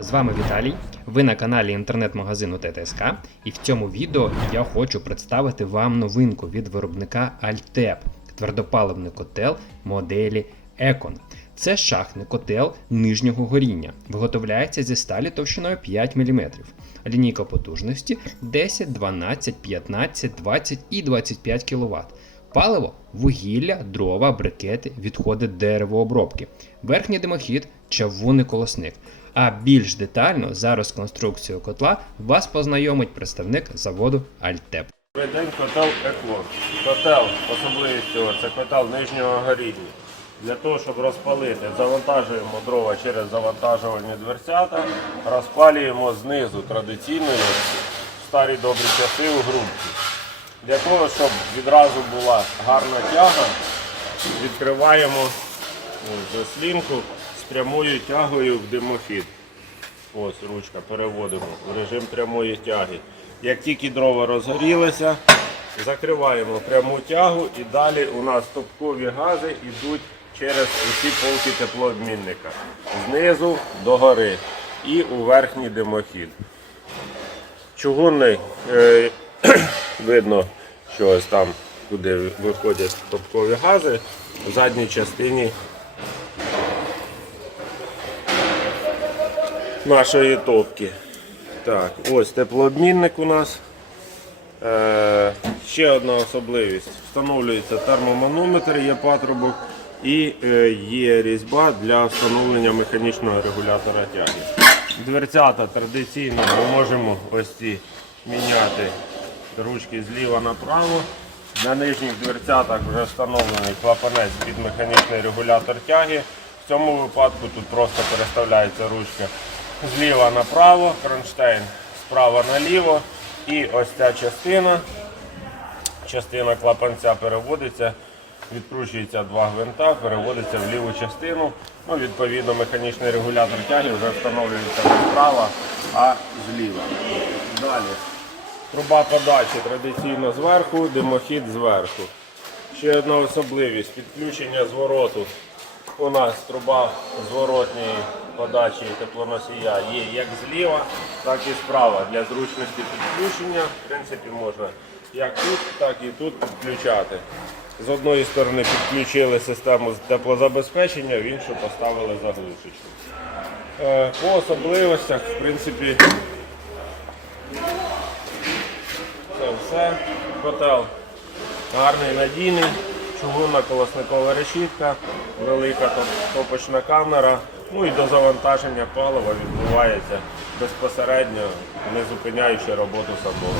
З вами Віталій. Ви на каналі інтернет-магазину ТТСК, і в цьому відео я хочу представити вам новинку від виробника Altep твердопаливний котел моделі Econ. Це шахтний котел нижнього горіння. Виготовляється зі сталі товщиною 5 мм. Лінійка потужності 10, 12, 15, 20 і 25 кВт. Паливо, вугілля, дрова, брикети, відходи деревообробки, верхній димохід, чавунний колосник. А більш детально за розконструкцією котла вас познайомить представник заводу Альтеп. Добрий день, котел Еклон. Котел, особливість цього, це котел нижнього горіння. Для того, щоб розпалити, завантажуємо дрова через завантажувальні дверцята, розпалюємо знизу традиційною в старі добрі часи у грунті. Для того, щоб відразу була гарна тяга, відкриваємо заслінку з прямою тягою в димохід. Ось ручка переводимо в режим прямої тяги. Як тільки дрова розгорілися, закриваємо пряму тягу і далі у нас топкові гази йдуть через усі полки теплообмінника. Знизу до гори і у верхній димохід. Чугунний е, видно, що ось там, куди виходять топкові гази, в задній частині нашої топки. Так, ось теплообмінник у нас. Е, ще одна особливість. Встановлюється термоманометр, є патрубок і е, є різьба для встановлення механічного регулятора тяги. Дверцята традиційно ми можемо ось ці міняти ручки зліва направо. На нижніх дверцятах вже встановлений клапанець під механічний регулятор тяги. В цьому випадку тут просто переставляється ручка зліва направо, кронштейн справа наліво. І ось ця частина, частина клапанця переводиться, відкручується два гвинта, переводиться в ліву частину. Ну, відповідно, механічний регулятор тяги вже встановлюється не справа, а зліва. Далі. Труба подачі традиційно зверху, димохід зверху. Ще одна особливість підключення звороту. У нас труба зворотньої подачі теплоносія є як зліва, так і справа. Для зручності підключення, в принципі, можна як тут, так і тут підключати. З одної сторони підключили систему теплозабезпечення, в іншу поставили заглушечку. Е, По особливостях, в принципі, це все. Котел гарний, надійний, чугунна колосникова решітка, велика топочна камера. Ну і до завантаження палива відбувається безпосередньо, не зупиняючи роботу самого.